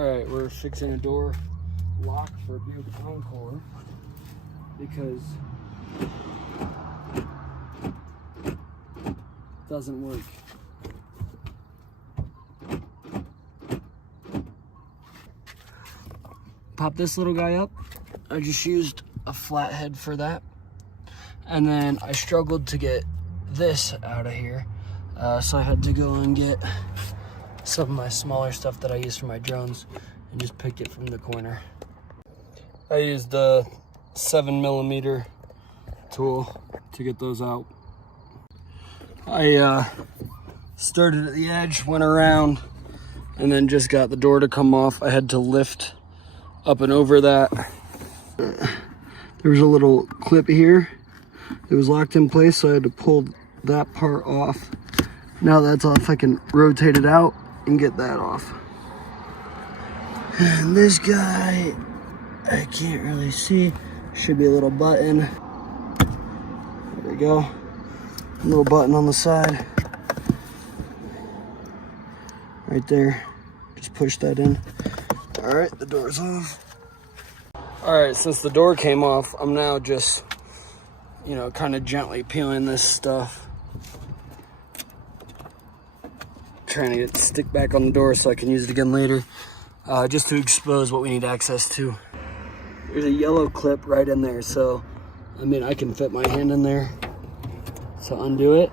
Alright, we're fixing a door lock for a Buick Encore because it doesn't work. Pop this little guy up. I just used a flathead for that. And then I struggled to get this out of here. So I had to go and get some of my smaller stuff that I use for my drones and just pick it from the corner. I used the 7mm tool to get those out. I started at the edge, went around, and then just got the door to come off. I had to lift up and over that. There was a little clip here. It was locked in place, so I had to pull that part off. Now that's off, I can rotate it out and get that off. And this guy, I can't really see. Should be a little button. There we go. A little button on the side. Right there. Just push that in. All right, the door's off. All right, since the door came off, I'm now just, you know, kind of gently peeling this stuff. Trying to get it to stick back on the door so I can use it again later. Just to expose what we need access to. There's a yellow clip right in there, so, I mean, I can fit my hand in there to undo it.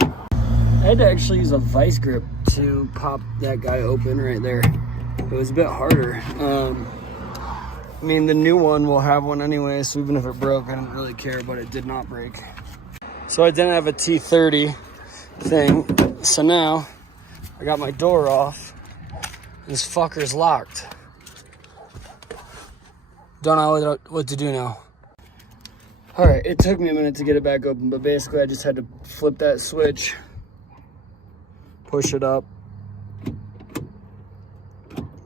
I had to actually use a vice grip to pop that guy open right there. It was a bit harder. I mean, the new one will have one anyway, so even if it broke, I didn't really care, but it did not break. So I didn't have a T30 thing, so now I got my door off. This fucker's locked. Don't know what to do now. All right, it took me a minute to get it back open, but basically I just had to flip that switch, push it up,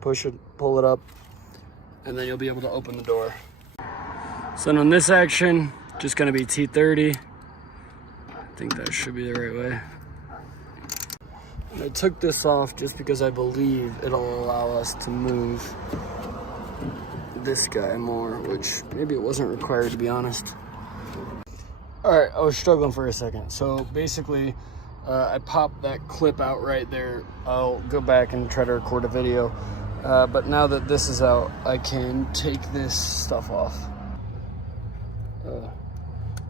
push it, pull it up, and then you'll be able to open the door. So on this action, just gonna be T30. I think that should be the right way. And I took this off just because I believe it'll allow us to move this guy more, which maybe it wasn't required, to be honest. All right, I was struggling for a second. So basically, I popped that clip out right there. I'll go back and try to record a video. But now that this is out, I can take this stuff off.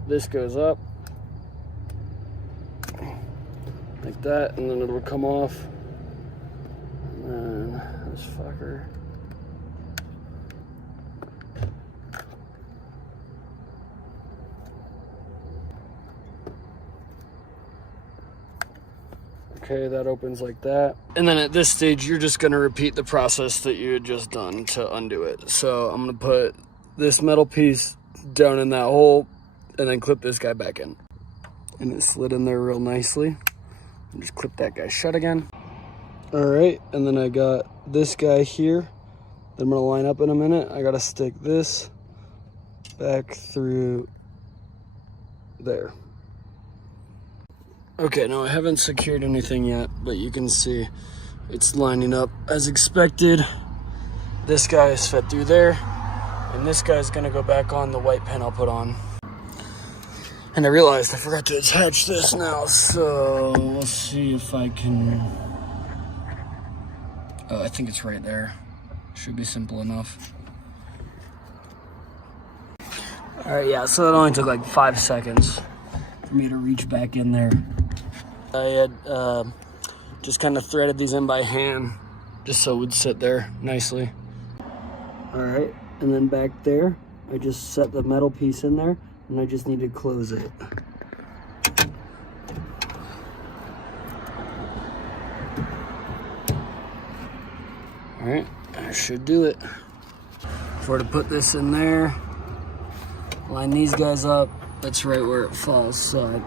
This goes up like that, and then it'll come off. And then this fucker. Okay, that opens like that. And then at this stage, you're just gonna repeat the process that you had just done to undo it. So I'm gonna put this metal piece down in that hole and then clip this guy back in. And it slid in there real nicely. And just clip that guy shut again. All right, and then I got this guy here that I'm gonna line up in a minute. I gotta stick this back through there. Okay, now I haven't secured anything yet, but you can see it's lining up as expected. This guy is fed through there, and this guy is gonna go back on the white pin I'll put on. And I realized I forgot to attach this now, so we'll see if I can. Oh, I think it's right there. Should be simple enough. All right, yeah, so it only took like 5 seconds for me to reach back in there. I had just kind of threaded these in by hand just so it would sit there nicely. All right, and then back there, I just set the metal piece in there and I just need to close it. All right, I should do it. For to put this in there, line these guys up, that's right where it falls, so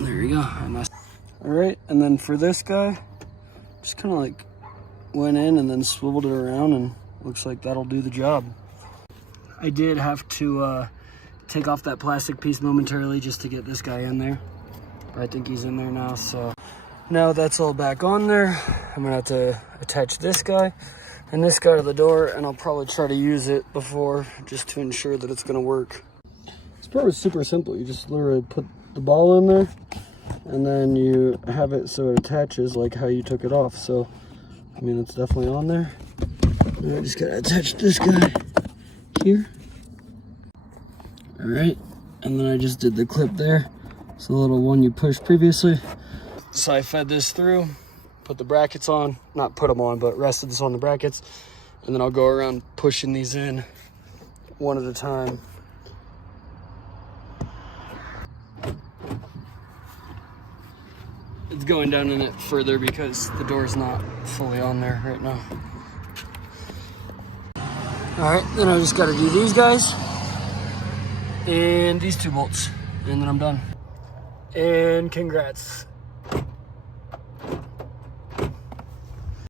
there you go. All right, and then for this guy, just kind of like went in and then swiveled it around, and looks like that'll do the job. I did have to take off that plastic piece momentarily just to get this guy in there. But I think he's in there now, so Now that's all back on there, I'm gonna have to attach this guy and this guy to the door, and I'll probably try to use it before just to ensure that it's gonna work. This part was super simple. You just literally put the ball in there and then you have it so it attaches like how you took it off. So, I mean, it's definitely on there. And I just gotta attach this guy here. All right, and then I just did the clip there. It's the little one you pushed previously. So I fed this through, put the brackets on, not put them on, but rested this on the brackets. And then I'll go around pushing these in one at a time. It's going down in it further because the door's not fully on there right now. All right, then I just gotta do these guys and these 2 bolts, and then I'm done. And congrats.